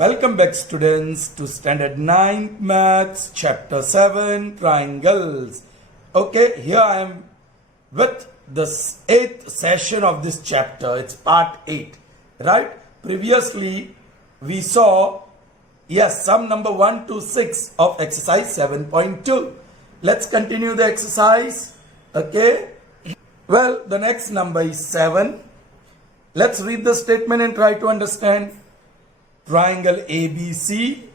Welcome back students to standard 9 maths chapter 7 triangles. Okay, here I am with the 8th session of this chapter. It's part 8, right? Previously we saw sum number 1 to 6 of exercise 7.2. Let's continue the exercise. Okay, well, the next number is 7. Let's read the statement and try to understand. Triangle ABC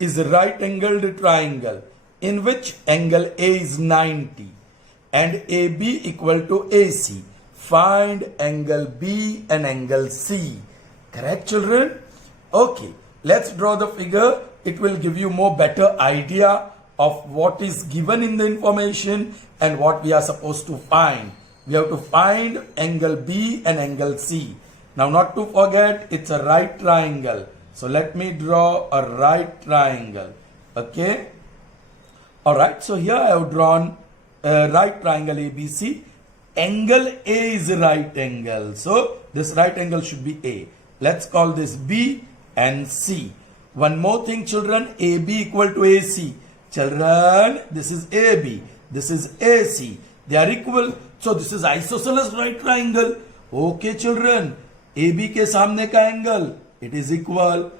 is a right-angled triangle in which angle A is 90 and AB equal to AC. Find angle B and angle C. Correct, children? Okay, let's draw the figure. It will give you more better idea of what is given in the information and what we are supposed to find. We have to find angle B and angle C. Now, not to forget, it's a right triangle. So let me draw a right triangle. Okay. Alright. So here I have drawn a right triangle ABC. Angle A is a right angle. So this right angle should be A. Let's call this B and C. One more thing, children. AB equal to AC. Children, this is AB. This is AC. They are equal. So this is isosceles right triangle. Okay, children. AB के सामने का angle, it is equal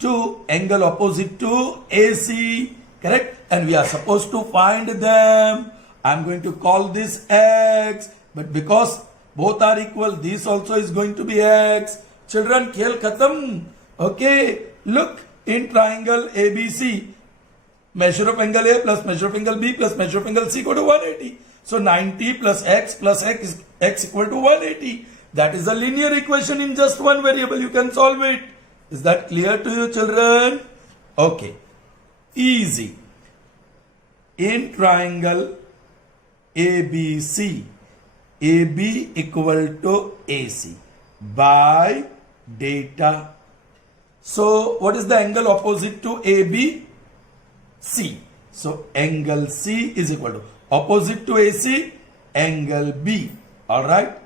to angle opposite to AC, correct? And we are supposed to find them. I am going to call this X, but because both are equal, this also is going to be X. Children, khel khatam. Okay, look, in triangle ABC, measure of angle A plus measure of angle B plus measure of angle C go to 180. So 90 plus X is X equal to 180. That is a linear equation in just one variable. You can solve it. Is that clear to you, children? Okay. Easy. In triangle ABC, AB equal to AC by data. So, what is the angle opposite to AB? C. So, angle C is equal to opposite to AC, angle B. Alright?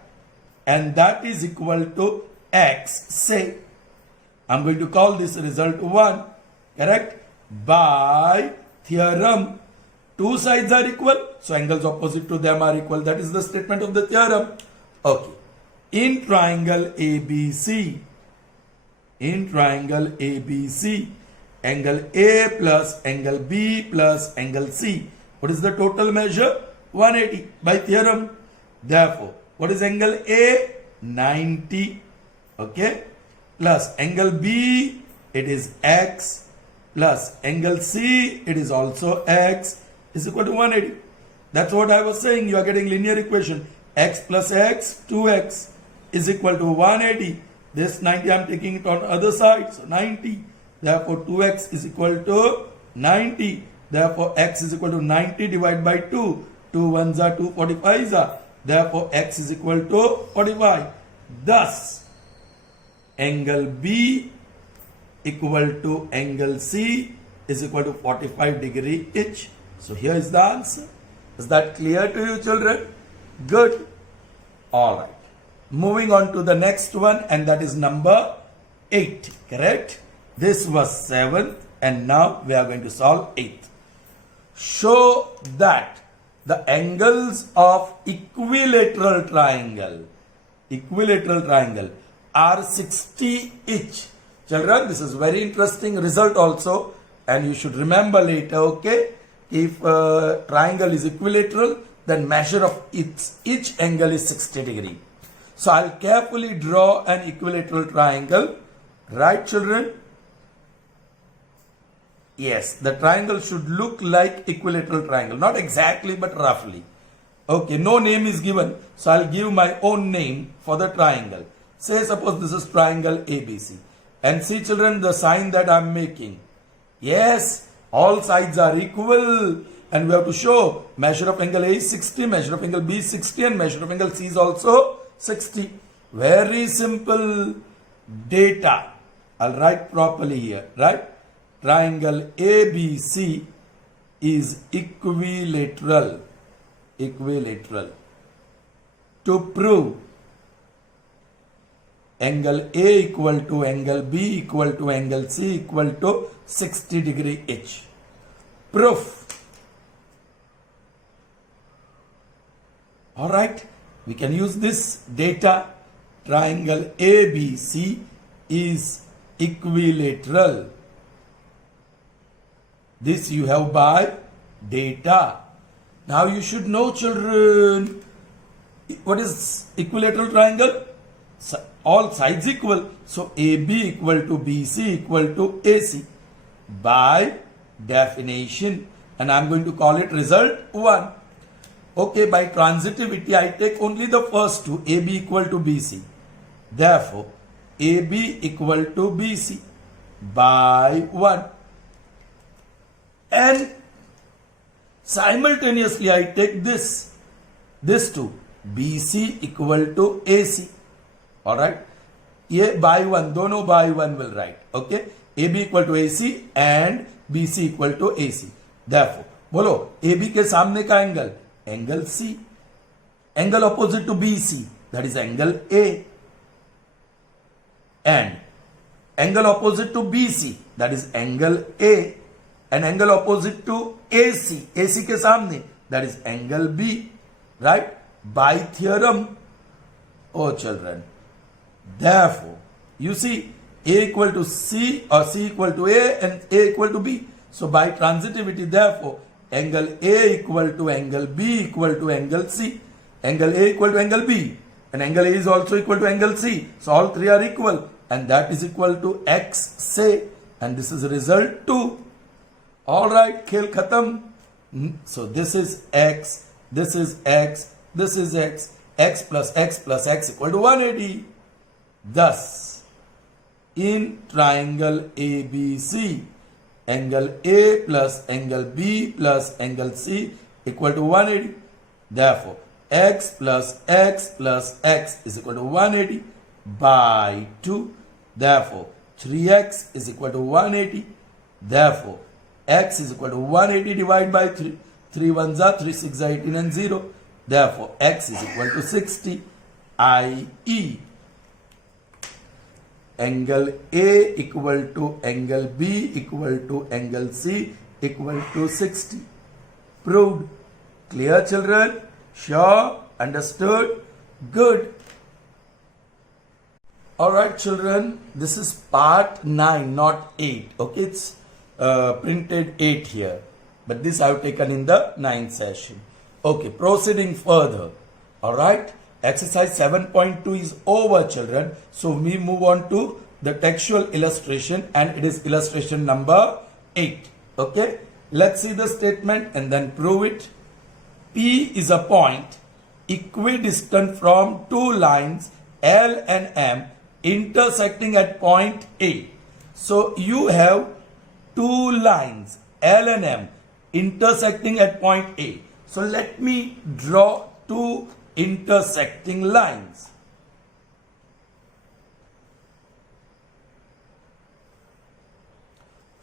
And that is equal to X. Say, I'm going to call this result 1. Correct? By theorem. Two sides are equal. So angles opposite to them are equal. That is the statement of the theorem. Okay. In triangle ABC, angle A plus angle B plus angle C. What is the total measure? 180 by theorem. Therefore, what is angle A? 90. Okay. Plus angle B, it is X. Plus angle C, it is also X is equal to 180. That's what I was saying. You are getting linear equation. X plus X, 2X is equal to 180. This 90 I am taking it on other side. So 90. Therefore 2X is equal to 90. Therefore X is equal to 90 divided by 2. 2 ones are 2, 45s are. Therefore, X is equal to 45. Thus, angle B equal to angle C is equal to 45 degree each. So, here is the answer. Is that clear to you, children? Good. Alright. Moving on to the next one, and that is number 8. Correct? This was 7th, and now we are going to solve 8th. Show that the angles of equilateral triangle are 60 each. Children, this is very interesting result also, and you should remember later, okay? If a triangle is equilateral, then measure of each angle is 60 degree. So I'll carefully draw an equilateral triangle. Right, children? Yes, the triangle should look like equilateral triangle. Not exactly, but roughly. Okay, no name is given. So I'll give my own name for the triangle. Say suppose this is triangle ABC. And see, children, the sign that I'm making. Yes, all sides are equal. And we have to show measure of angle A is 60, measure of angle B is 60, and measure of angle C is also 60. Very simple data. I'll write properly here, right? Triangle ABC is equilateral. To prove angle A equal to angle B equal to angle C equal to 60 degree each. Proof. Alright, we can use this data. Triangle ABC is equilateral. This you have by data. Now you should know, children, what is equilateral triangle? All sides equal. So AB equal to BC equal to AC by definition. And I am going to call it result 1. Okay, by transitivity I take only the first two, AB equal to BC. Therefore, AB equal to BC by 1. And simultaneously I take this two, BC equal to AC. Alright, ये by 1, दोनों by 1 will write. Okay, AB equal to AC and BC equal to AC. Therefore, बोलो AB के सामने का angle, angle C. Angle opposite to BC, that is angle A. And angle opposite to BC, that is angle A. And angle opposite to AC, AC के सामने, that is angle B. Right? By theorem, oh children. Therefore, you see A equal to C or C equal to A and A equal to B. So by transitivity, therefore, angle A equal to angle B equal to angle C. Angle A equal to angle B. And angle A is also equal to angle C. So all three are equal. And that is equal to X, say. And this is result 2. Alright, khel khatam. So this is X, this is X, this is X. X plus X equal to 180. Thus, in triangle ABC, angle A plus angle B plus angle C equal to 180. Therefore, X plus X plus X is equal to 180 by 2. Therefore, 3X is equal to 180. Therefore, X is equal to 180 divided by 3. 3 1s are 3 6 are 18 and 0. Therefore, X is equal to 60, i.e. angle A equal to angle B equal to angle C equal to 60. Proved. Clear, children? Sure? Understood? Good. Alright, children, this is part 9, not 8. Okay, it's printed 8 here. But this I have taken in the 9th session. Okay, proceeding further. Alright, exercise 7.2 is over, children. So we move on to the textual illustration, and it is illustration number 8. Okay, let's see the statement and then prove it. P is a point equidistant from two lines L and M intersecting at point A. So you have two lines L and M intersecting at point A. So let me draw two intersecting lines.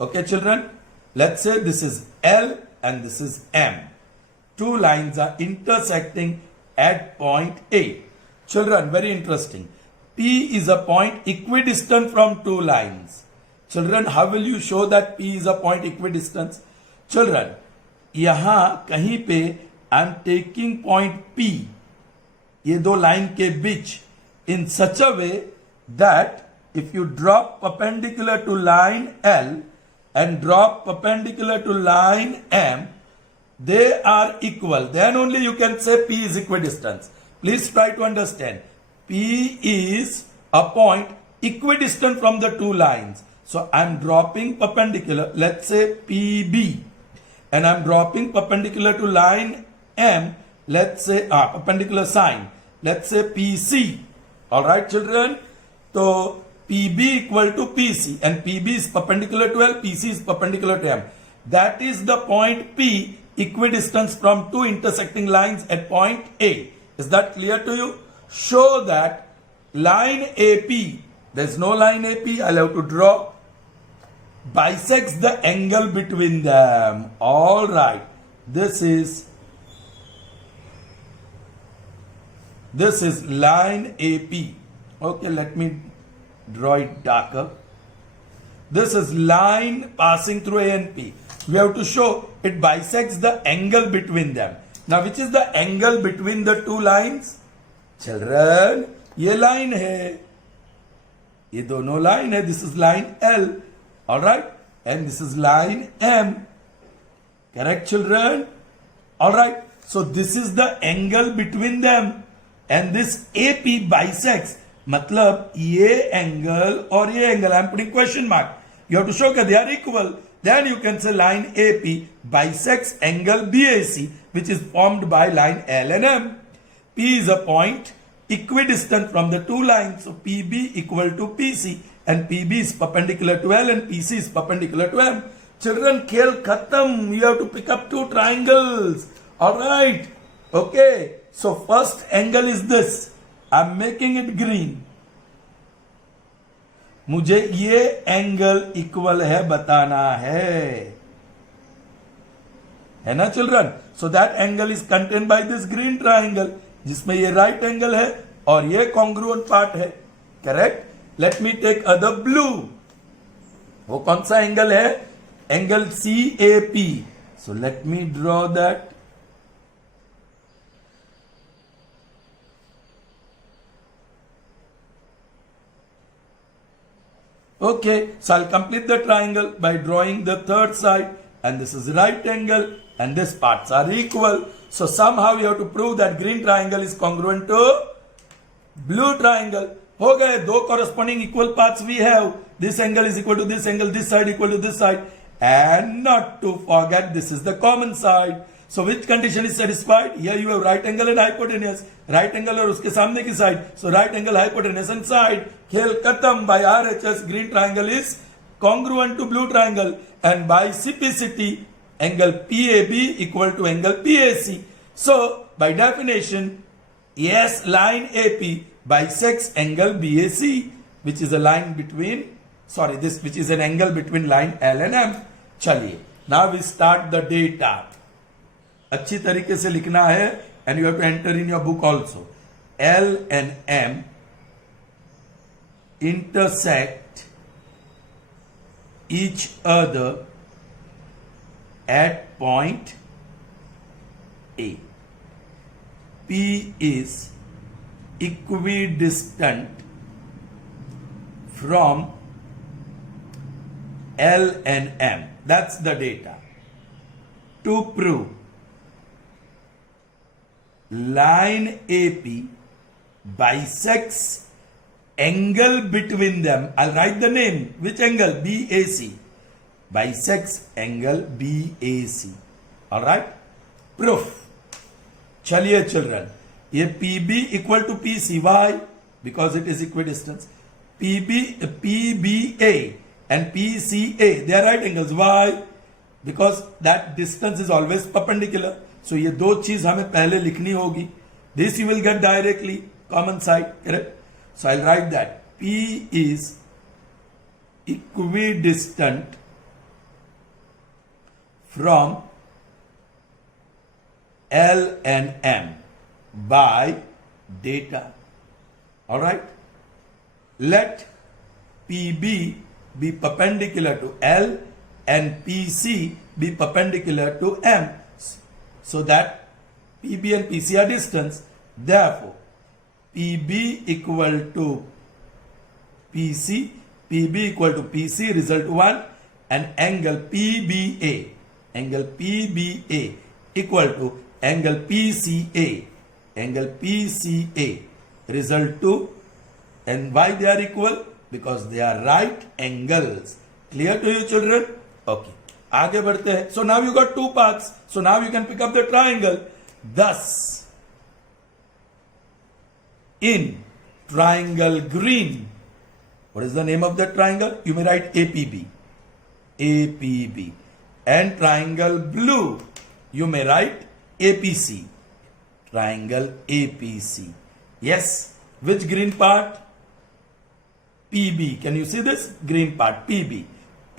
Okay, children, let's say this is L and this is M. Two lines are intersecting at point A. Children, very interesting. P is a point equidistant from two lines. Children, how will you show that P is a point equidistant? Children, यहाँ कहीं पे I am taking point P, ये दो line के बीच, in such a way that if you drop perpendicular to line L and drop perpendicular to line M, they are equal. Then only you can say P is equidistant. Please try to understand. P is a point equidistant from the two lines. So I am dropping perpendicular, let's say PB, and I am dropping perpendicular to line M, let's say perpendicular sign, let's say PC. Alright, children? So PB equal to PC, and PB is perpendicular to L, PC is perpendicular to M. That is the point P, equidistance from two intersecting lines at point A. Is that clear to you? Show that line AP, there is no line AP, I'll have to draw, bisects the angle between them. Alright, this is line AP. Okay, let me draw it darker. This is line passing through A and P. We have to show it bisects the angle between them. Now, which is the angle between the two lines? Children, ये line है, ये दोनों line है. This is line L, all right, and this is line M. Correct, children? All right. So this is the angle between them, and this AP bisects. मतलब ये angle और ये angle. I am putting question mark. You have to show that they are equal. Then you can say line AP bisects angle BAC, which is formed by line L and M. P is a point equidistant from the two lines. So PB equal to PC, and PB is perpendicular to L and PC is perpendicular to M. Children, khel khatam. You have to pick up two triangles. Alright. Okay. So first angle is this. I'm making it green. मुझे ये angle equal है बताना है ना children? So that angle is contain by this green triangle, जिसमें ये right angle है और ये कॉन्ग्रुएंट पार्ट है. Correct. Let me take other blue. वो कौन सा एंगल है? Angle CAP. So let me draw that. Okay, so I'll complete the triangle by drawing the third side, and this is right angle and these parts are equal. So somehow you have to prove that green triangle is congruent to blue triangle. हो गए, दो corresponding equal parts we have. This angle is equal to this angle, this side equal to this side, and not to forget this is the common side. So which condition is satisfied? Here you have right angle and hypotenuse. Right angle और उसके सामने की side. So right angle, hypotenuse and side. खेल खत्म. By RHS, green triangle is congruent to blue triangle. And by CPCT, angle PAB equal to angle PAC. So by definition, yes, line AP bisects angle BAC, which is a line between, which is an angle between line L and M. चलिए. Now we start the data. अच्छी तरीके से लिखना है, and you have to enter in your book also. L and M intersect each other at point A. P is equidistant from L and M. That's the data. To prove line AP bisects angle between them. I'll write the name. Which angle? BAC. Bisects angle BAC. Alright? Proof. चलिए children. ये PB equal to PC. Why? Because it is equidistance. PBA and PCA, they are right angles. Why? Because that distance is always perpendicular. So ये दो चीज हमें पहले लिखनी होगी. This you will get directly common side. Correct? So I'll write that P is equidistant from L and M by data. Alright? Let PB be perpendicular to L and PC be perpendicular to M. So that PB and PC are distance. Therefore, PB equal to PC, PB equal to PC, result 1, and angle PBA equal to angle PCA, result 2. And why they are equal? Because they are right angles. Clear to you children? Okay. आगे बढ़ते हैं. So now you got two paths. So now you can pick up the triangle. Thus, in triangle green, what is the name of that triangle? You may write APB. And triangle blue, you may write APC. Triangle APC. Yes. Which green part? PB. Can you see this? Green part. PB.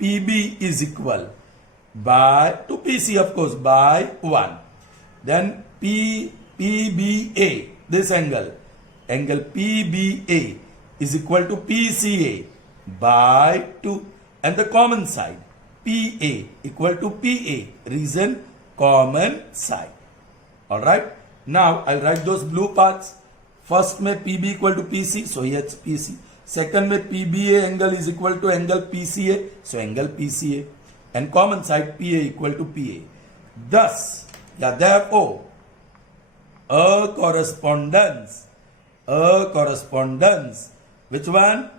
PB is equal by to PC, of course, by 1. Then PBA, this angle PBA is equal to PCA by 2, and the common side PA equal to PA, reason common side. All right, now I'll write those blue parts. First में PB equal to PC, so here it's PC. Second में PBA angle is equal to angle PCA, so angle PCA, and common side PA equal to PA. Thus, therefore, a correspondence, which one?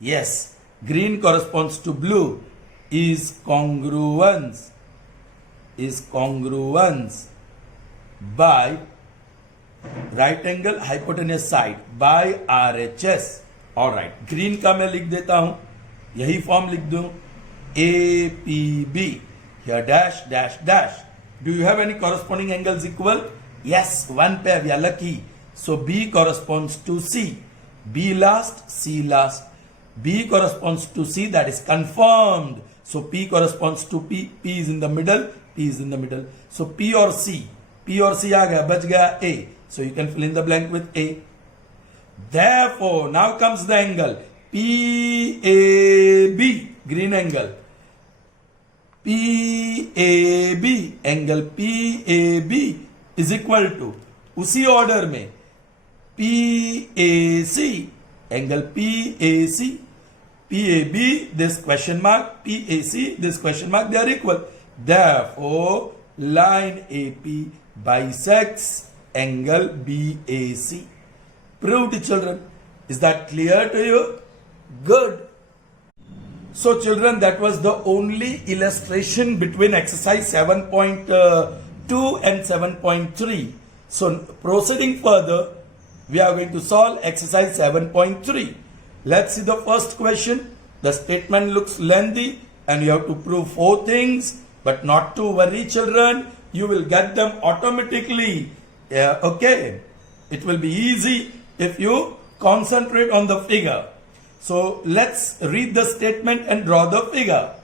Yes, green corresponds to blue, is congruence by right angle hypotenuse side by RHS. All right, green का मैं लिख देता हूं, यही form लिख दूं, APB, here dash dash dash. Do you have any corresponding angles equal? Yes, one pair, we are lucky. So B corresponds to C, B last, C last. B corresponds to C, that is confirmed. So P corresponds to P, P is in the middle, P is in the middle. So P or C आ गया, बच गया A. So you can fill in the blank with A. Therefore, now comes the angle PAB, green angle. PAB, angle PAB is equal to, उसी ऑर्डर में, PAC, angle PAC, PAB, this question mark, PAC, this question mark, they are equal. Therefore, line AP bisects angle BAC. Proved, children. Is that clear to you? Good. So, children, that was the only illustration between exercise 7.2 and 7.3. So, proceeding further, we are going to solve exercise 7.3. Let's see the first question. The statement looks lengthy and you have to prove 4 things, but not to worry, children. You will get them automatically. Okay. It will be easy if you concentrate on the figure. So let's read the statement and draw the figure.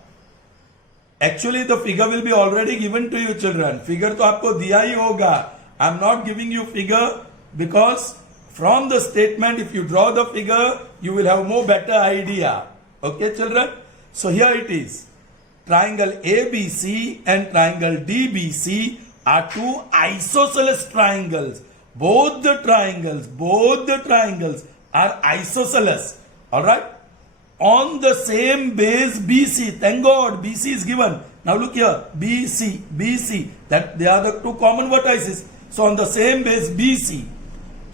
Actually, the figure will be already given to you, children. Figure तो आपको दिया ही होगा. I'm not giving you figure because from the statement, if you draw the figure, you will have more better idea. Okay, children? So here it is. Triangle ABC and triangle DBC are two isosceles triangles. Both the triangles are isosceles. Alright? On the same base BC. Thank God BC is given. Now look here. BC. That they are the two common vertices. So on the same base BC.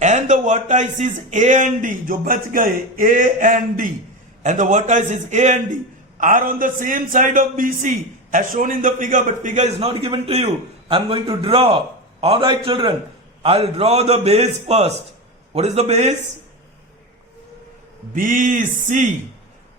And the vertices A and D. जो बच गए A and D. And the vertices A and D are on the same side of BC as shown in the figure. But figure is not given to you. I'm going to draw. Alright, children. I'll draw the base first. What is the base? BC.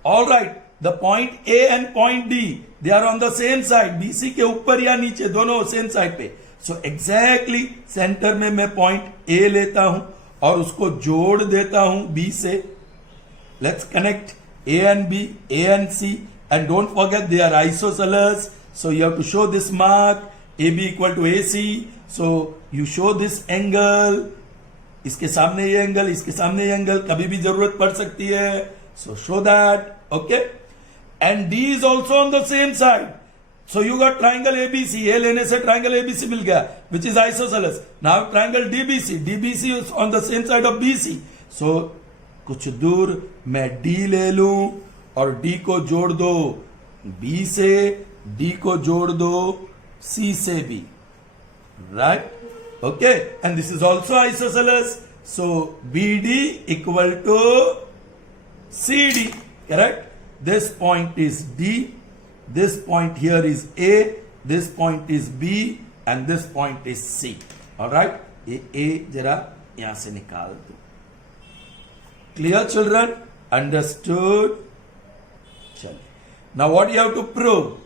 Alright, the point A and point D, they are on the same side. BC के ऊपर या नीचे दोनों same side पे. So exactly center में मैं point A लेता हूं और उसको जोड़ देता हूं B से. Let's connect A and B, A and C, and don't forget they are isosceles. So you have to show this mark. AB equal to AC. So you show this angle. इसके सामने ये angle, इसके सामने ये angle, कभी भी जरूरत पड़ सकती है. So show that. Okay. And D is also on the same side. So you got triangle ABC. A लेने से triangle ABC मिल गया, which is isosceles. Now triangle DBC. DBC is on the same side of BC. So कुछ दूर मैं D ले लूं और D को जोड़ दो B से, D को जोड़ दो C से भी. Right? Okay. And this is also isosceles. So BD equal to CD. Correct? This point is D. This point here is A. This point is B. And this point is C. Alright? A जरा यहाँ से निकाल दो. Clear, children? Understood? चलिए. Now what you have to prove?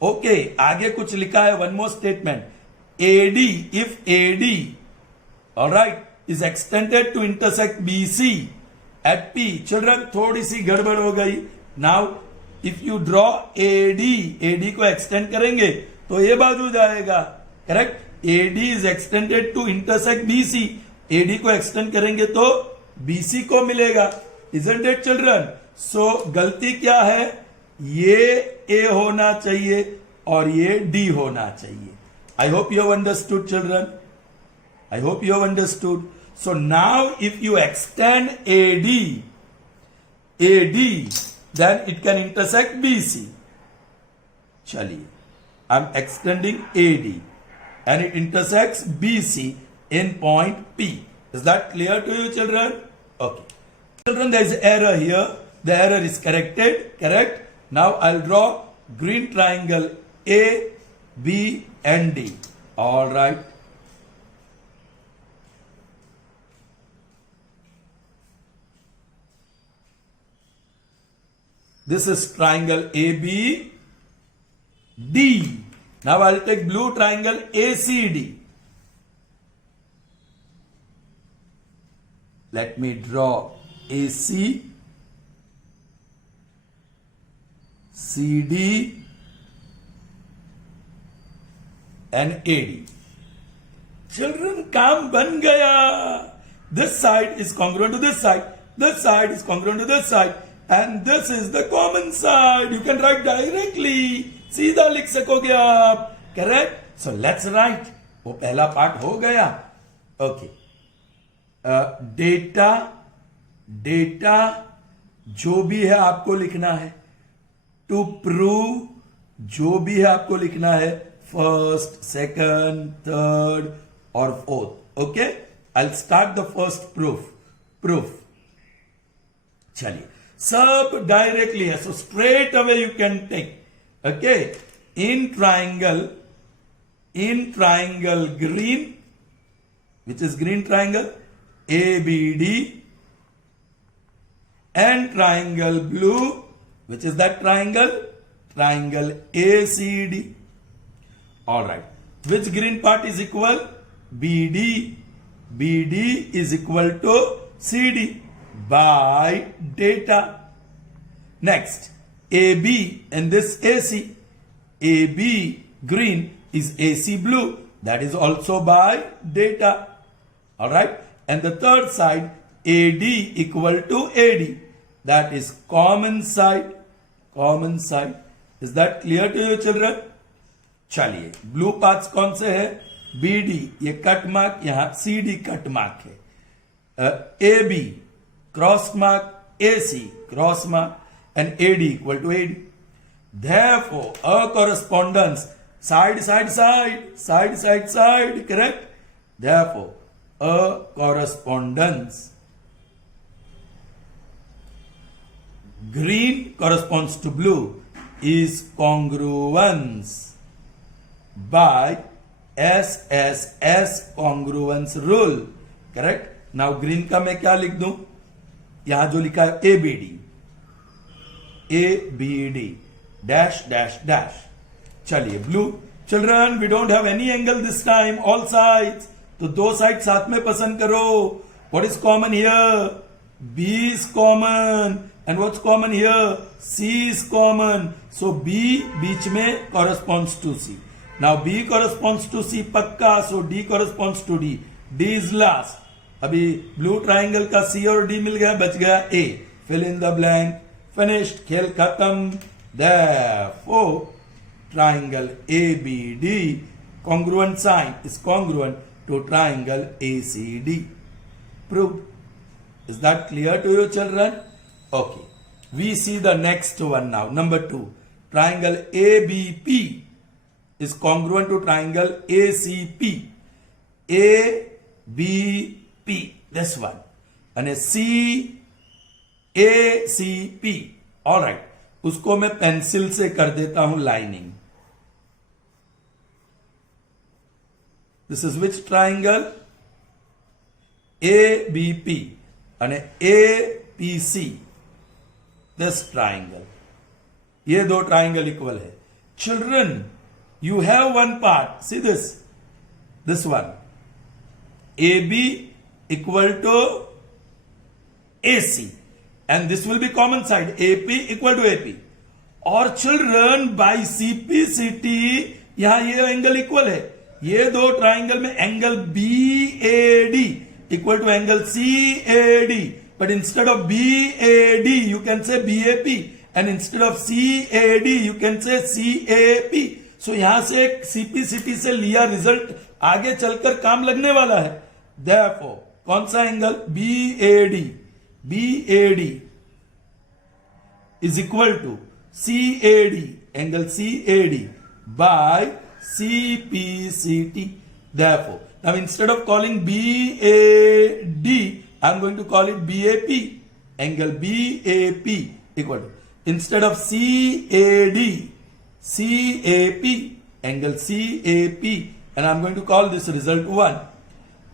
Okay. आगे कुछ लिखा है. One more statement. AD, if AD, alright, is extended to intersect BC at P. Children, थोड़ी सी गड़बड़ हो गई. Now, if you draw AD को extend करेंगे तो ये बाजू जाएगा. Correct? AD is extended to intersect BC. AD को extend करेंगे तो BC को मिलेगा, isn't it children? So गलती क्या है, ये A होना चाहिए और ये D होना चाहिए. I hope you have understood children. I hope you have understood. So now if you extend AD, then it can intersect BC. चलिए, I'm extending AD and it intersects BC in point P. Is that clear to you children? Okay. Children, there is error here. The error is corrected. Correct. Now I'll draw green triangle A, B and D. All right. This is triangle AB, D. Now I'll take blue triangle ACD. Let me draw AC, CD and AD. Children, काम बन गया. This side is congruent to this side. This side is congruent to this side. And this is the common side. You can write directly. सीधा लिख सकोगे आप. Correct? So let's write. वो पहला part हो गया. Okay. डेटा जो भी है आपको लिखना है. टू प्रूव जो भी है आपको लिखना है. फर्स्ट, सेकंड, थर्ड और fourth. Okay, I start the first proof. चलिए, सब डायरेक्टली है, so straight away you can take. Okay, in triangle green, which is green triangle ABD, and triangle blue, which is that triangle ACD. All right, which green part is equal? BD is equal to CD by data. Next, AB and this AC. AB green is AC blue, that is also by data. All right, and the third side AD equal to AD, that is common side. Is that clear to you children? चलिए, blue parts कौन से है? BD ये cut mark, यहां CD cut mark है. AB cross mark, AC cross mark, and AD equal to AD. Therefore, a correspondence side, correct? Therefore, a correspondence green corresponds to blue is congruence by SSS congruence rule. Correct? Now green का मैं क्या लिख दूं? यहां जो लिखा है ABD dash. चलिए, blue. Children, we don't have any angle this time, all sides. तो दो साइड साथ में पसंद करो. What is common here? B is common. And what's common here? C is common. So B बीच में corresponds to C. Now B corresponds to C पक्का, so D corresponds to D. D is last. अभी blue triangle का C और D मिल गया, बच गया A. Fill in the blank. Finished. खेल खत्म. Therefore, triangle ABD congruent sign is congruent to triangle ACD. Proved. Is that clear to you children? Okay. We see the next one now. Number 2. Triangle ABP is congruent to triangle ACP. ABP. This one. And CACP. Alright. उसको मैं pencil से कर देता हूं lining. This is which triangle? ABP. and APC. This triangle. ये दो triangle equal है. Children, you have one part. See this. This one. AB equal to AC. And this will be common side. AP equal to AP. और children, by CPCT, यहाँ ये angle equal है. ये दो triangle में angle BAD equal to angle CAD. But instead of BAD, you can say BAP. And instead of CAD, you can say CAP. So यहां से CPCT से लिया रिजल्ट आगे चलकर काम लगने वाला है. Therefore, कौन सा angle? BAD is equal to CAD, angle CAD by CPCT. Therefore, now instead of calling BAD, I am going to call it BAP, angle BAP equal to, instead of CAD, CAP, angle CAP, and I am going to call this result 1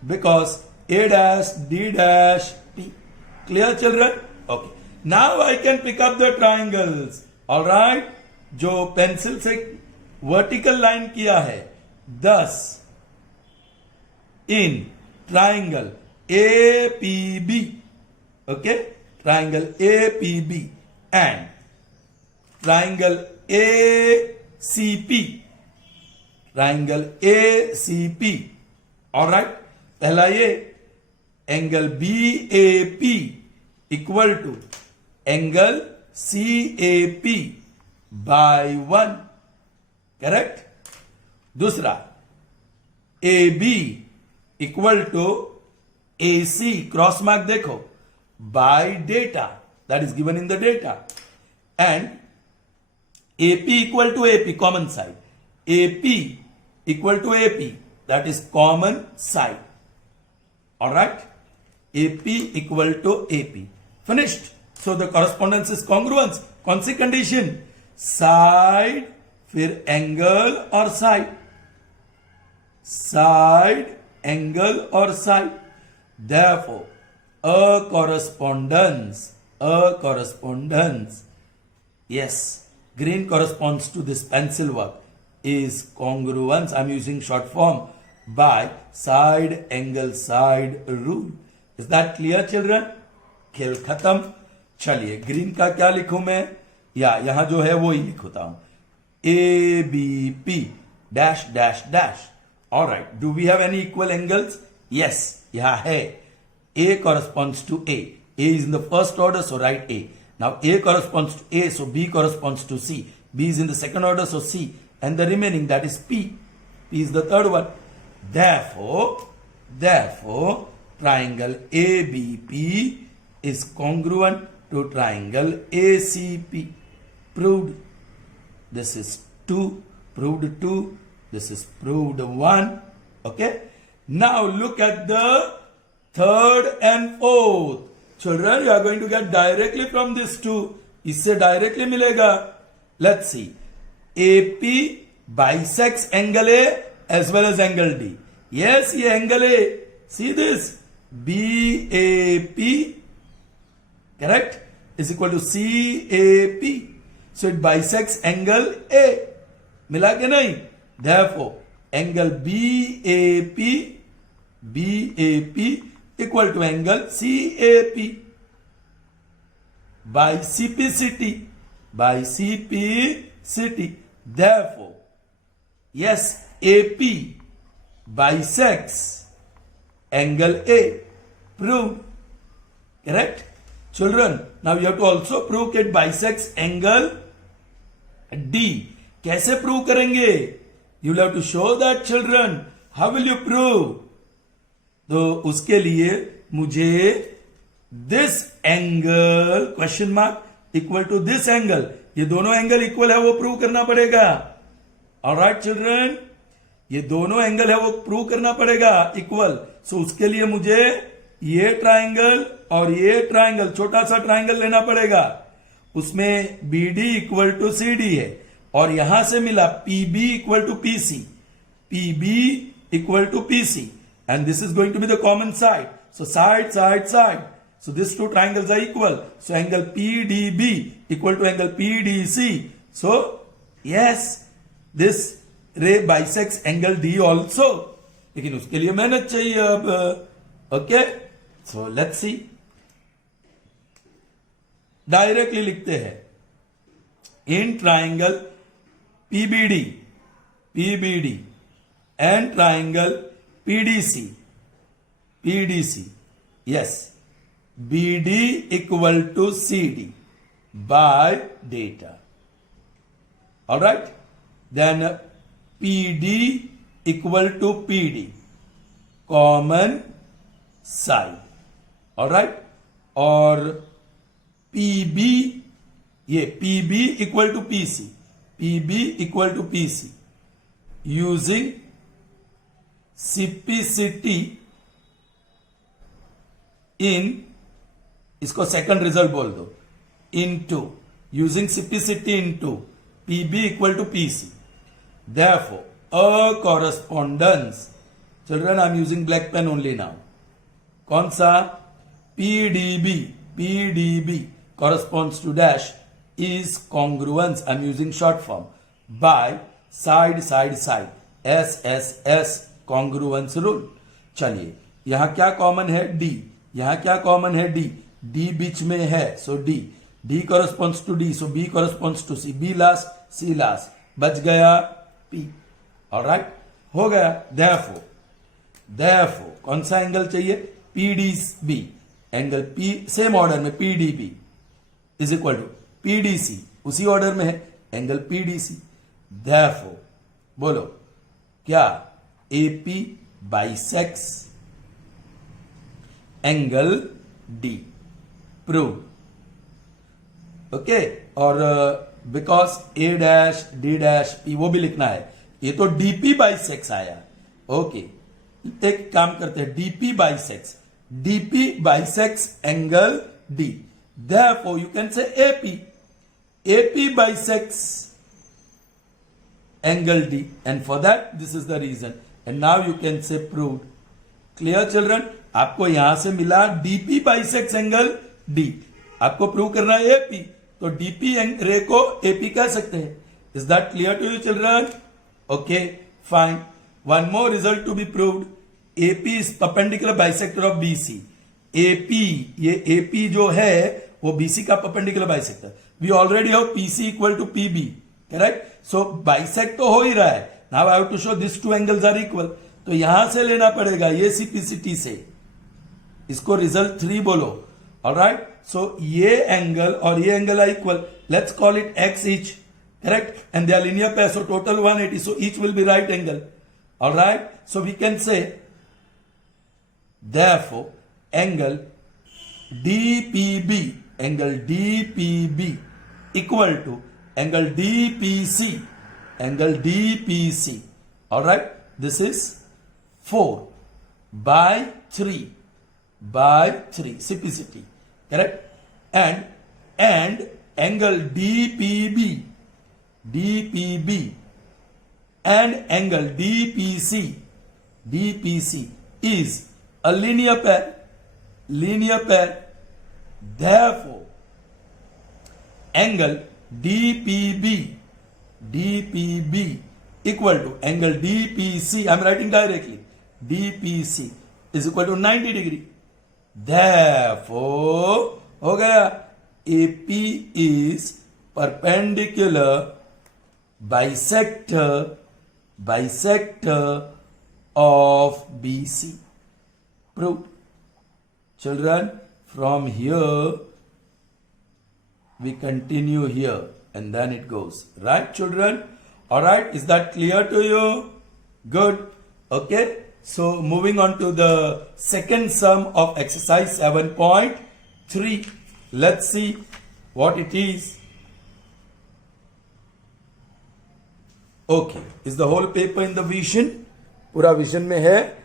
because A dash D dash P. Clear, children? Okay. Now I can pick up the triangles. Alright? जो pencil से vertical line किया है, thus in triangle APB, okay, triangle APB and triangle ACP, alright, पहला ये angle BAP equal to angle CAP by 1, correct. दूसरा AB equal to AC, cross mark देखो, by data, that is given in the data, and AP equal to AP, common side, AP equal to AP, that is common side. Alright, AP equal to AP. Finished. So the correspondence is congruence. कौन सी condition? Side फिर angle और side, side angle और side. Therefore, a correspondence, yes, green corresponds to this pencil work, is congruence. I'm using short form by side angle side rule. Is that clear, children? खेल खत्म. चलिए green का क्या लिखूं मैं, या यहां जो है वो ही लिखता हूं, ABP dash dash dash. All right, do we have any equal angles? Yes, यहां है. A corresponds to A. A is in the first order, so write A. Now A corresponds to A, so B corresponds to C. B is in the second order, so C, and the remaining, that is P. P is the third one. Therefore, triangle ABP is congruent to triangle ACP. Proved. This is 2, proved 2. This is proved 1. Okay. Now look at the third and fourth. Children, you are going to get directly from this 2. इससे directly मिलेगा. Let's see. AP bisects angle A as well as angle D. Yes, ये angle A. See this? BAP, correct, is equal to CAP. So it bisects angle A. मिला के नहीं? Therefore, angle BAP equal to angle CAP by CPCT. Therefore, yes, AP bisects angle A. Proved. Correct? Children, now you have to also prove that it bisects angle D. कैसे prove करेंगे? You will have to show that, children. How will you prove? तो उसके लिए मुझे this angle question mark equal to this angle, ये दोनों angle equal है वो प्रूव करना पड़ेगा. ऑलराइट चिल्ड्रन, ये दोनों एंगल है वो प्रूव करना पड़ेगा इक्वल. सो उसके लिए मुझे ये ट्राइंगल और ये ट्राइंगल, छोटा सा ट्राइंगल लेना पड़ेगा. उसमें BD इक्वल टू CD है और यहां से मिला PB equal to PC, PB equal to PC, and this is going to be the common side. So side. So these two triangles are equal. So angle PDB equal to angle PDC. So yes, this ray bisects angle D also. लेकिन उसके लिए मेहनत चाहिए अब. Okay, so let's see. Directly लिखते हैं. In triangle PBD and triangle PDC PDC. Yes. BD equal to CD by data. All right. Then PD equal to PD, common side. All right. और PB, ये PB equal to PC, PB equal to PC, using CPCT in, इसको second result बोल दो, into, using CPCT into PB equal to PC. Therefore, a correspondence, children I'm using black pen only now, कौन सा, PDB corresponds to dash is congruence, I'm using short form, by side SSS congruence rule. चलिए यहां क्या common है, D, यहां क्या common है, D बीच में है, सो D corresponds to D, so B corresponds to C, B last, C last, बच गया P. ऑलराइट, हो गया. therefore कौन सा एंगल चाहिए, PDB, angle P same order में, PDB is equal to PDC, उसी ऑर्डर में है, एंगल PDC. therefore बोलो क्या, AP bisects angle D. Prove. Okay. और because A dash D dash P वो भी लिखना है, ये तो DP बाइसेक्स आया. ओके, एक काम करते हैं, DP bisects angle D. therefore you can say AP bisects angle D, and for that this is the reason, and now you can say proved. Clear children? आपको यहां से मिला DP bisects angle D, आपको prove करना है AP, तो DP रे को AP कह सकते हैं. Is that clear to you children? Okay, fine. One more result to be proved. AP is perpendicular bisector of BC. AP, ये AP जो है वो BC का perpendicular bisector. We already have PC equal to PB, correct? So bisect तो हो ही रहा है. Now I have to show these two angles are equal. तो यहां से लेना पड़ेगा, ये CPCT से, इसको रिजल्ट 3 बोलो. ऑलराइट, सो ये एंगल और ये angle are equal. Let's call it x each, correct? And they are linear pair, so total 180. So each will be right angle. All right. So we can say, therefore, angle DPB equal to angle DPC. All right. This is 4 by 3 CPCT, correct? And angle DPB and angle DPC is a linear pair. Therefore, angle DPB equal to angle DPC, I'm writing directly, DPC is equal to 90 degree. Therefore, हो गया, AP is perpendicular bisector of BC. Proved. Children, from here we continue here and then it goes. Right, children? Alright, is that clear to you? Good. Okay. So moving on to the second sum of exercise 7.3. Let's see what it is. Okay. Is the whole paper in the vision? पूरा vision में है.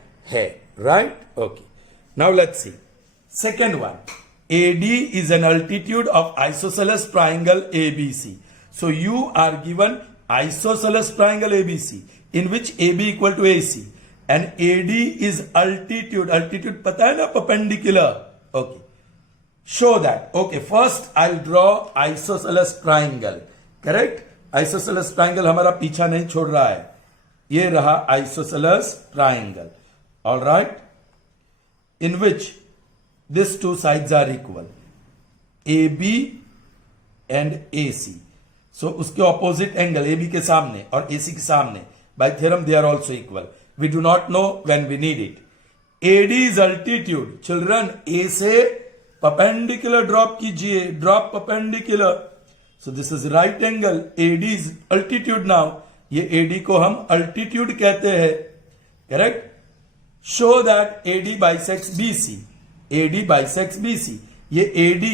Right? Okay. Now let's see. Second one. AD is an altitude of isosceles triangle ABC. So you are given isosceles triangle ABC in which AB equal to AC. And AD is altitude पता है ना, perpendicular. Okay. Show that. Okay, first I'll draw isosceles triangle. Correct? Isosceles triangle हमारा पीछा नहीं छोड़ रहा है. ये रहा isosceles triangle. Alright? In which these two sides are equal. AB and AC. So उसके opposite angle AB के सामने और AC के सामने. By theorem they are also equal. We do not know when we need it. AD is altitude. Children, A से perpendicular drop कीजिए, drop perpendicular. So this is right angle. AD is altitude now. ये AD को हम altitude कहते हैं. Correct? Show that AD bisects BC. AD bisects BC. ये AD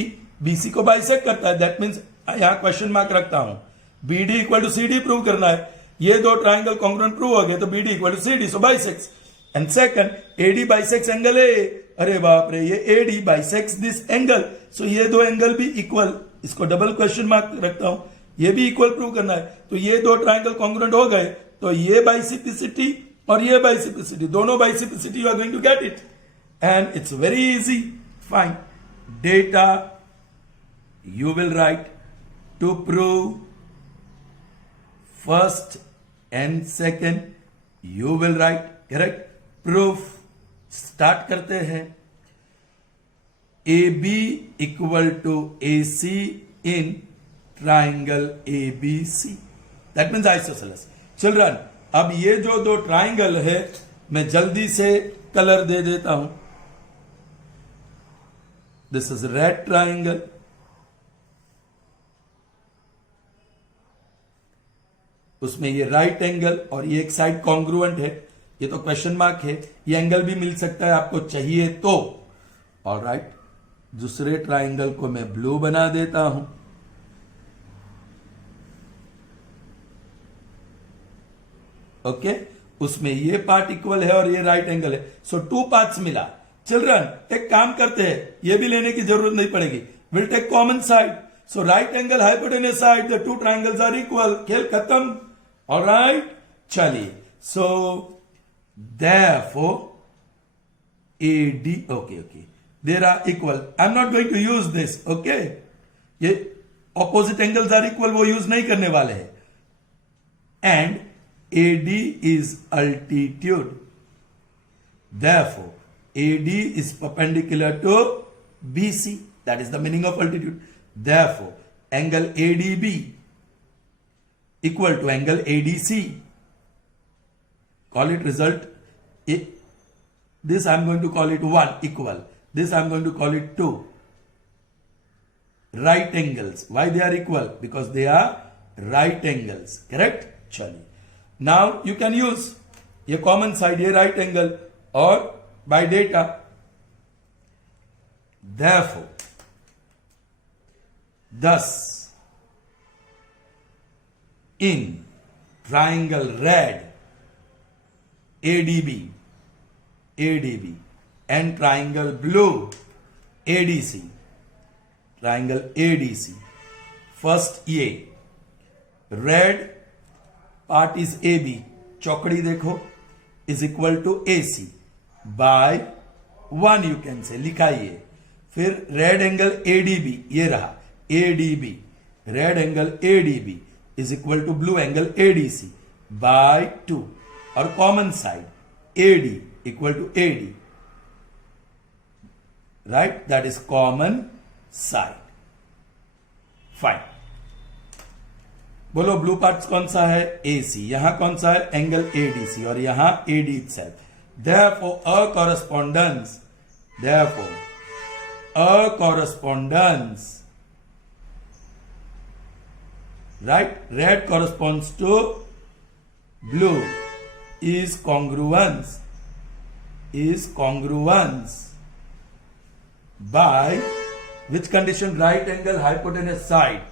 BC को bisect करता है. That means यहां क्वेश्चन मार्क रखता हूं. BD equal to CD prove करना है. ये दो ट्राइंगल कॉन्ग्रुएंट प्रूव हो गए तो BD equal to CD, so bisects. And second, AD bisects angle A. अरे बाप रे, ये AD bisects this angle. So ये दो एंगल भी इक्वल, इसको डबल क्वेश्चन मार्क रखता हूं. ये भी इक्वल प्रूव करना है. तो ये दो ट्राइंगल कॉन्ग्रुएंट हो गए. तो ये बाइसिपिसिटी और ये बाइसिपिसिटी, दोनों बाइसिपिसिटी you are going to get it. And it's very easy. Fine. Data you will write to prove first and second. You will write correct proof. start करते हैं. AB equal to AC in triangle ABC. That means isosceles. Children, अब ये जो दो triangle है मैं जल्दी से कलर दे देता हूं. This is red triangle. उसमें ये राइट एंगल और ये एक साइड कॉन्ग्रुएंट है. ये तो क्वेश्चन मार्क है. ये एंगल भी मिल सकता है आपको चाहिए तो. ऑलराइट, दूसरे ट्राइंगल को मैं ब्लू बना देता हूं. ओके, उसमें ये पार्ट इक्वल है और ये राइट एंगल है. सो टू पार्ट्स मिला. चिल्ड्रन, एक काम करते हैं, ये भी लेने की जरूरत नहीं पड़ेगी. Will take common side. So right angle hypotenuse side, the two triangles are equal. खेल खत्म. ऑलराइट, चलिए. So therefore AD, okay, they are equal. I'm not going to use this. Okay, ये opposite angles are equal वो use नहीं करने वाले हैं. And AD is altitude. Therefore AD is perpendicular to BC. That is the meaning of altitude. Therefore angle ADB equal to angle ADC. Call it result. This I am going to call it 1 equal. This I am going to call it 2. Right angles. Why they are equal? Because they are right angles. Correct? चलिए. Now you can use ये common side, ये right angle और by data. Therefore, thus in triangle red ADB and triangle blue ADC, triangle ADC. First ये red part is AB, चौकड़ी देखो, is equal to AC by 1 you can say, लिखाइए. फिर red angle ADB, ये रहा ADB, red angle ADB is equal to blue angle ADC by 2. और common side AD equal to AD, right? That is common side. Fine. बोलो blue part कौन सा है? AC. यहां कौन सा है? एंगल ADC और यहां AD itself. Therefore a correspondence. Right? Red corresponds to blue. Is congruence by which condition? Right angle hypotenuse side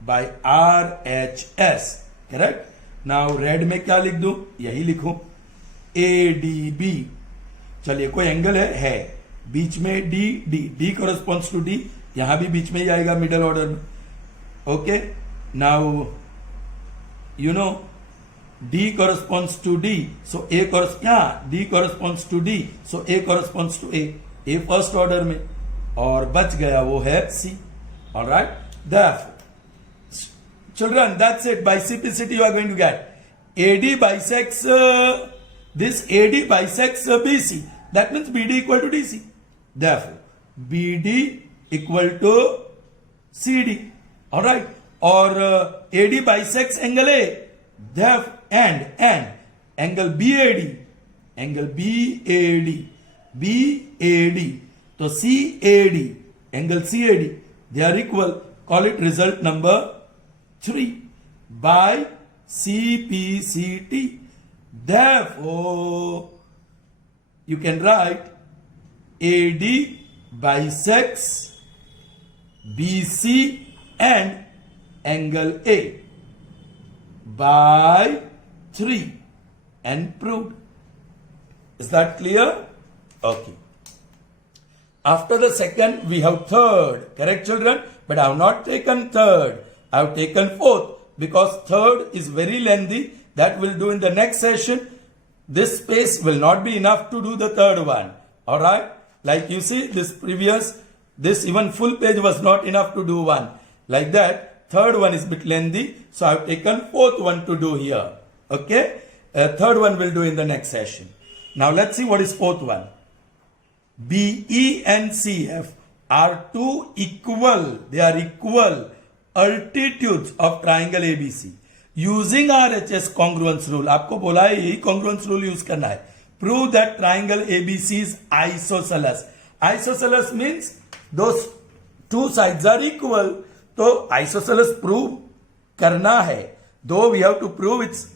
by RHS. Correct? Now red में क्या लिख दूं? यही लिखूं ADB. चलिए, कोई एंगल है बीच में D corresponds to D. यहां भी बीच में ही आएगा मिडल ऑर्डर में. Okay, now you know D corresponds to D, so A D corresponds to D, so A corresponds to A first order में, और बच गया वो है C. All right. Therefore, children, that's it. Bicepticity you are going to get. AD bisects this AD bisects BC. That means BD equal to DC. Therefore, BD equal to CD. All right. और AD bisects angle A. Therefore, and angle BAD BAD. तो CAD, angle CAD, they are equal. Call it result number 3 by CPCT. Therefore, you can write AD bisects BC and angle A by 3 and proved. Is that clear? Okay. After the second, we have third. Correct, children? But I have not taken third. I have taken fourth because third is very lengthy. That we'll do in the next session. This space will not be enough to do the third one. Alright? Like you see, this even full page was not enough to do one. Like that, third one is a bit lengthy. So I have taken fourth one to do here. Okay? Third one we'll do in the next session. Now let's see what is fourth one. BE and CF are two equal, they are equal altitudes of triangle ABC. Using RHS congruence rule, आपको बोला है यही congruence rule use करना है. Prove that triangle ABC is isosceles. Isosceles means those two sides are equal. तो isosceles prove करना है. Though we have to prove it's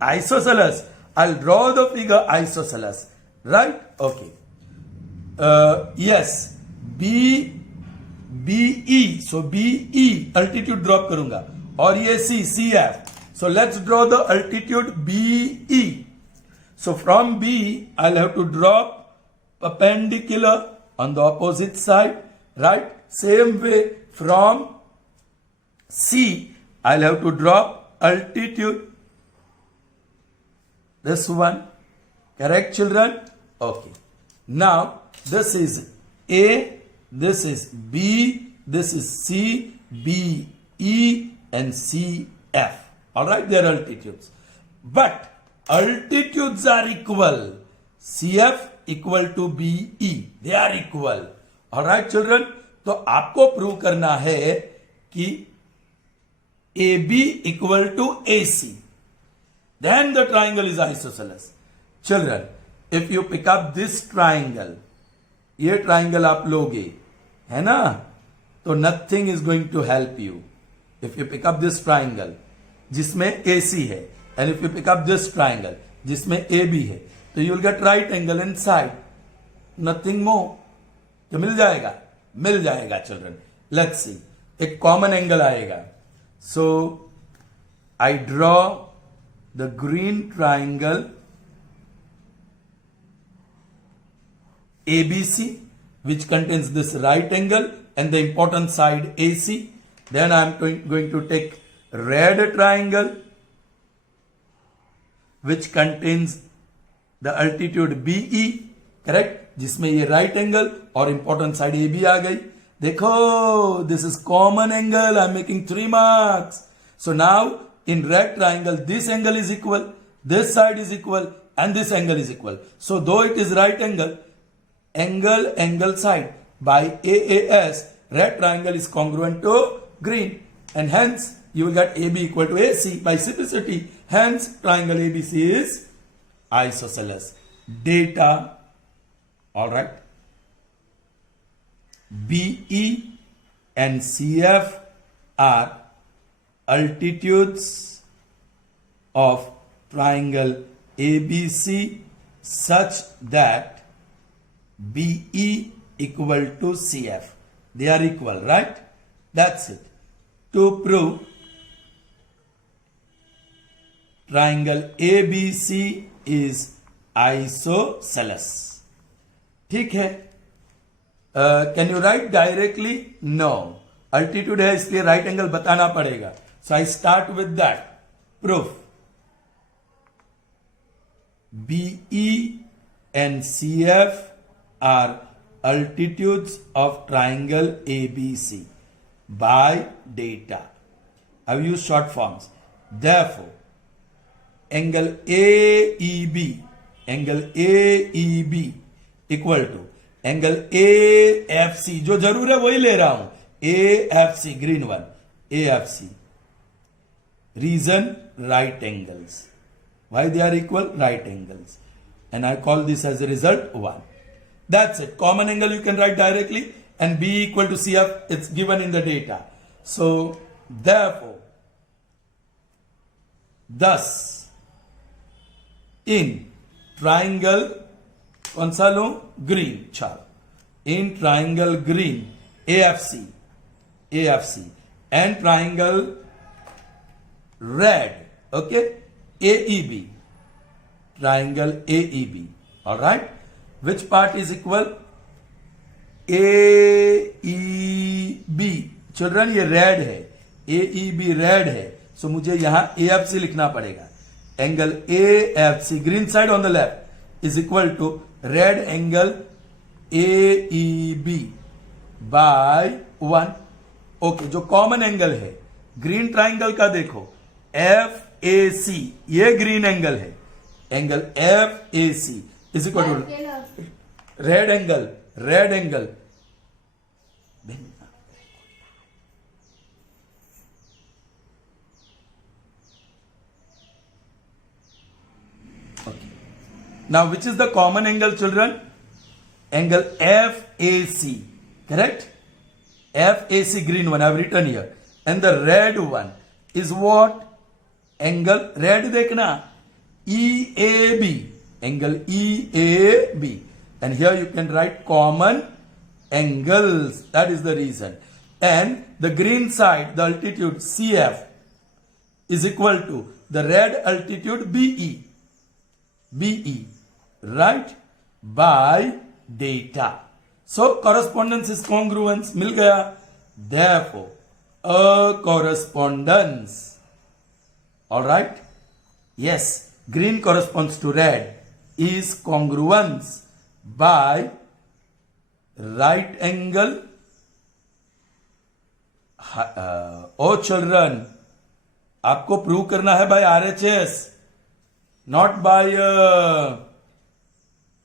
isosceles, I'll draw the figure isosceles. Right? Okay. Yes, BE, so BE altitude drop करूंगा और ये CF. So let's draw the altitude BE. So from B, I'll have to drop perpendicular on the opposite side, right? Same way from C, I'll have to drop altitude. This one, correct, children? Okay. Now, this is A, this is B, this is C, B, E, and C, F. Alright, their altitudes. But altitudes are equal. CF equal to BE. They are equal. Alright, children? तो आपको prove करना है कि AB equal to AC. Then the triangle is isosceles. Children, if you pick up this triangle, ये triangle आप लोगे है ना, तो nothing is going to help you. If you pick up this triangle जिसमें AC है, and if you pick up this triangle जिसमें AB है, तो you will get right angle in side. Nothing more. तो मिल जाएगा चिल्ड्रन. लेट्स सी, एक common angle आएगा. So I draw the green triangle ABC, which contains this right angle and the important side AC. Then I am going to take red triangle which contains the altitude BE, correct? जिसमें ये right angle और important side AB आ गई. देखो, this is common angle. I am making 3 marks. So now in red triangle, this angle is equal, this side is equal, and this angle is equal. So though it is right angle, angle side by AAS, red triangle is congruent to green, and hence you will get AB equal to AC by simplicity. Hence triangle ABC is isosceles. Data, all right. BE and CF are altitudes of triangle ABC such that BE equal to CF. They are equal, right? That's it. To prove triangle ABC is isosceles. ठीक है? Can you write directly? No. Altitude है इसलिए right angle बताना पड़ेगा. So I start with that. Proof. BE and CF are altitudes of triangle ABC by data. I've used short forms. Therefore, angle AEB equal to angle AFC, जो जरूर है वही ले रहा हूं, AFC, green one, AFC. Reason, right angles. Why they are equal? Right angles. And I call this as a result 1. That's it. Common angle you can write directly, and B equal to CF, it's given in the data. So, therefore, thus, in triangle, कौन सा लो? Green, चलो. In triangle green, AFC, and triangle red, okay, AEB, triangle AEB, all right. Which part is equal? AEB. Children, ये red है, AEB red है, so मुझे यहाँ AFC लिखना पड़ेगा. Angle AFC, green side on the left, is equal to red angle AEB by 1. Okay, जो common angle है green triangle का देखो, FAC, ये ग्रीन एंगल है, angle FAC is equal to red angle okay. Now which is the common angle, children? Angle FAC, correct? FAC, green one I have written here, and the red one is what? Angle red देखना, EAB, angle EAB, and here you can write common angles, that is the reason. And the green side, the altitude CF is equal to the red altitude BE, right, by data. So correspondence is congruence, मिल गया. Therefore, a correspondence, all right, yes, green corresponds to red, is congruence by right angle. Oh children, आपको prove करना है by RHS, not by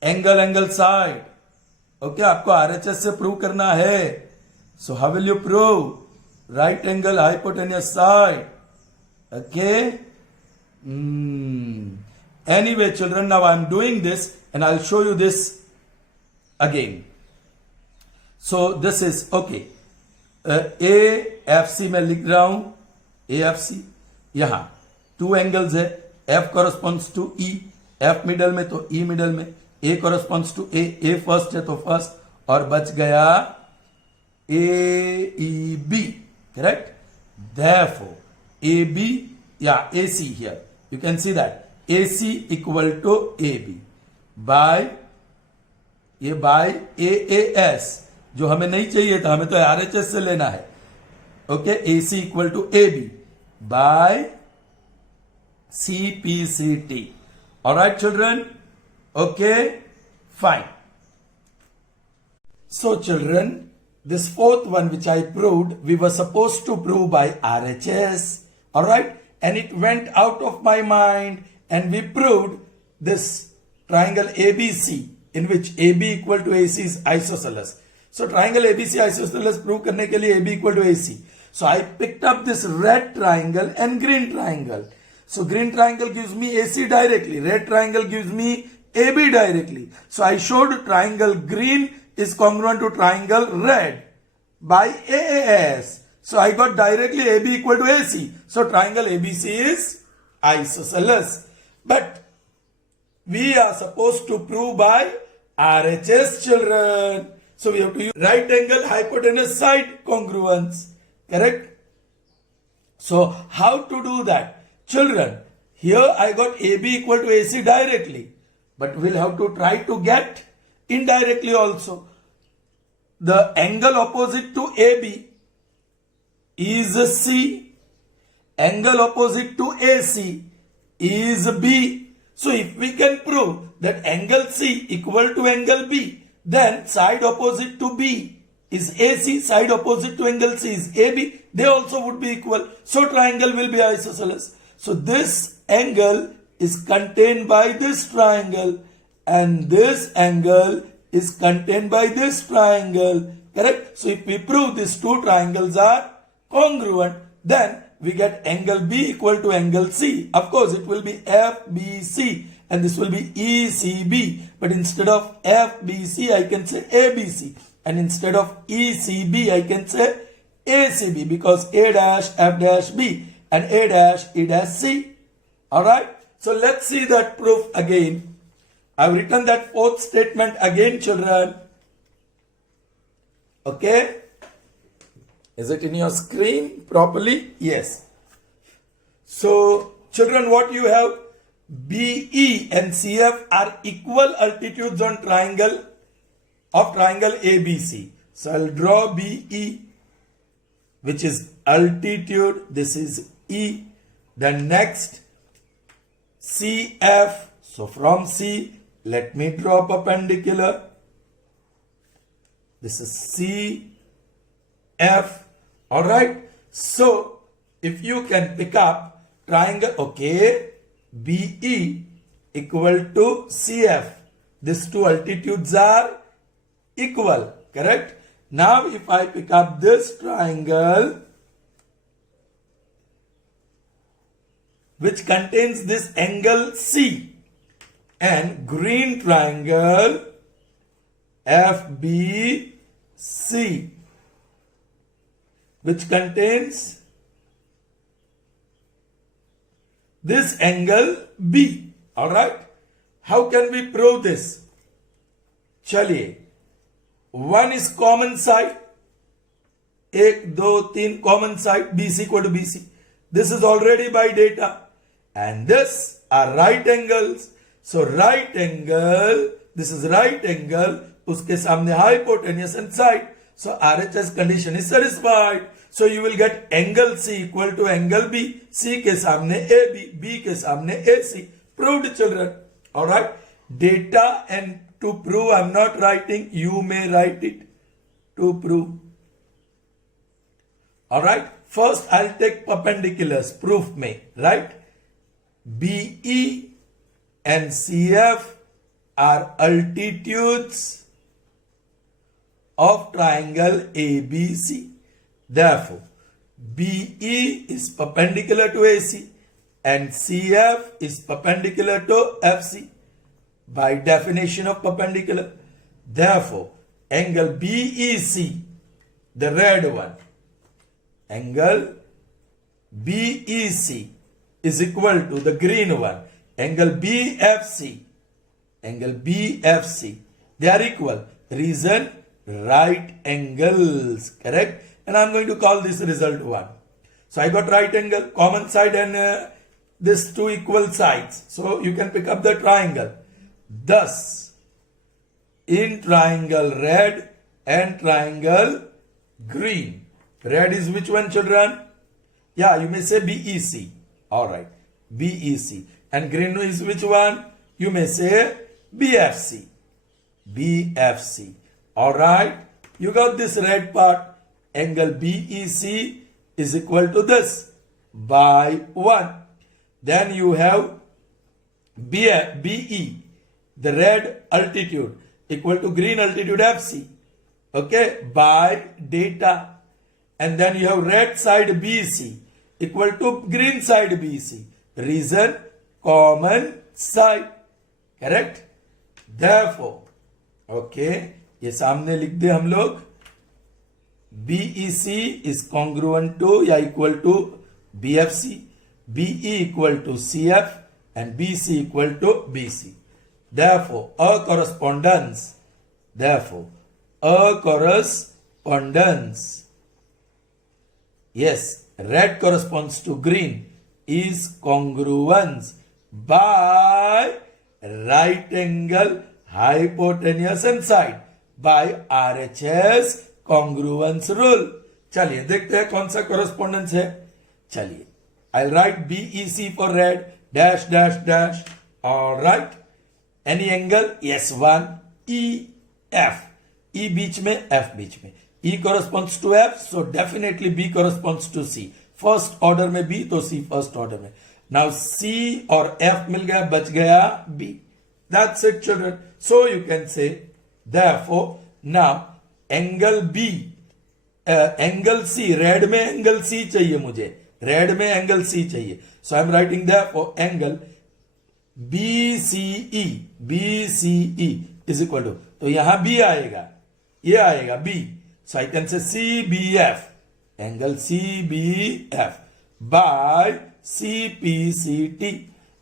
angle side. Okay, आपको RHS से prove करना है. So how will you prove? Right angle hypotenuse side. Okay, anyway children, now I am doing this and I will show you this again. So this is okay, AFC में लिख रहा हूं, AFC. यहां 2 angles है, F corresponds to E, F middle में तो E middle में, A corresponds to A first है तो फर्स्ट, और बच गया AEB, correct? Therefore, AB, yeah, AC here, you can see that AC equal to AB by AAS, जो हमें नहीं चाहिए था, हमें तो RHS से लेना है. Okay, AC equal to AB by CPCT. All right, children. Okay, fine. So children, this fourth one which I proved, we were supposed to prove by RHS, alright, and it went out of my mind, and we proved this triangle ABC in which AB equal to AC is isosceles. So triangle ABC isosceles prove करने के लिए AB equal to AC. So I picked up this red triangle and green triangle. So green triangle gives me AC directly, red triangle gives me AB directly. So I showed triangle green is congruent to triangle red by AAS. So I got directly AB equal to AC. So triangle ABC is isosceles. But we are supposed to prove by RHS, children. So we have to use right angle hypotenuse side congruence. Correct? So how to do that? Children, here I got AB equal to AC directly. But we'll have to try to get indirectly also. The angle opposite to AB is C. Angle opposite to AC is B. So if we can prove that angle C equal to angle B, then side opposite to B is AC, side opposite to angle C is AB, they also would be equal. So triangle will be isosceles. So this angle is contained by this triangle, and this angle is contained by this triangle. Correct? So if we prove these two triangles are congruent, then we get angle B equal to angle C. Of course, it will be FBC, and this will be ECB. But instead of FBC, I can say ABC. And instead of ECB, I can say ACB, because A dash F dash B and A dash E dash C. Alright? So let's see that proof again. I've written that fourth statement again, children. Okay? Is it in your screen properly? Yes. So, children, what you have? BE and CF are equal altitudes on triangle ABC. So, I'll draw BE, which is altitude. This is E. Then next, CF. So, from C, let me draw perpendicular. This is CF. Alright. So, if you can pick up triangle, okay, BE equal to CF. These two altitudes are equal, correct? Now, if I pick up this triangle, which contains this angle C, and green triangle FBC, which contains this angle B. Alright? How can we prove this? Chaliye. One is common side. 1, 2, 3 common side. BC equal to BC. This is already by data. And this are right angles. So right angle, this is right angle. Uske samne hypotenuse and side. So RHS condition is satisfied. So you will get angle C equal to angle B. C ke samne AB. B ke samne AC. Proved, children. Alright. Data, and to prove I am not writing. You may write it. To prove. Alright. First I'll take perpendiculars. Proof mein. Right. BE and CF are altitudes of triangle ABC. Therefore, BE is perpendicular to AC and CF is perpendicular to FC by definition of perpendicular. Therefore, angle BEC, the red one, angle BEC is equal to the green one, angle BFC, they are equal. Reason, right angles, correct? And I'm going to call this result 1. So I got right angle, common side, and these two equal sides. So you can pick up the triangle. Thus, in triangle red and triangle green. Red is which one, children? Yeah, you may say BEC. Alright, BEC. And green is which one? You may say BFC. Alright, you got this red part. Angle BEC is equal to this by 1. Then you have BE, the red altitude, equal to green altitude FC. Okay, by data. And then you have red side BC equal to green side BC. Reason, common side. Correct? Therefore, okay, ये सामने लिख दे हम लोग. BEC is congruent to या equal to BFC, BE equal to CF, and BC equal to BC. Therefore, a correspondence. Yes, red corresponds to green is congruence by right angle, hypotenuse and side by RHS congruence rule. चलिए देखते हैं कौन सा correspondence है. चलिए, I'll write BEC for red, dash dash dash. All right. Any angle? Yes, 1. EF. E बीच में, F बीच में. E corresponds to F, so definitely B corresponds to C. First order में B, तो C first order में. Now C और F मिल गया, बच गया B. That's it, children. So you can say, therefore, now angle B, angle C, red में angle C चाहिए मुझे. Red में angle C चाहिए. So I'm writing therefore angle BCE, BCE is equal to, तो यहां B आएगा, ये आएगा B. So I can say CBF, angle CBF by CPCT.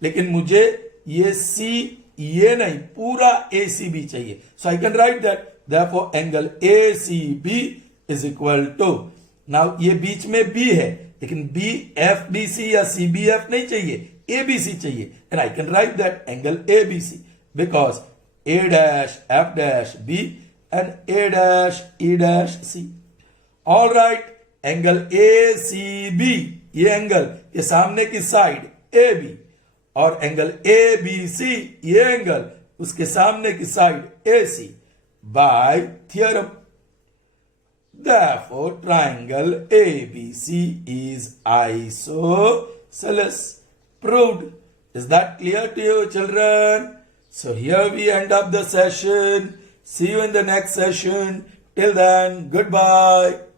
लेकिन मुझे ये C ये नहीं, पूरा ACB चाहिए. So I can write that. Therefore angle ACB is equal to, now ये बीच में B है, लेकिन BFBC या CBF नहीं चाहिए, ABC चाहिए. And I can write that angle ABC because A dash F dash B and A dash E dash C. All right, angle ACB, ये angle ये सामने की साइड AB, और एंगल ABC ये एंगल उसके सामने की side AC by theorem. Therefore triangle ABC is isosceles. Proved. Is that clear to you, children? So here we end up the session. See you in the next session. Till then, goodbye.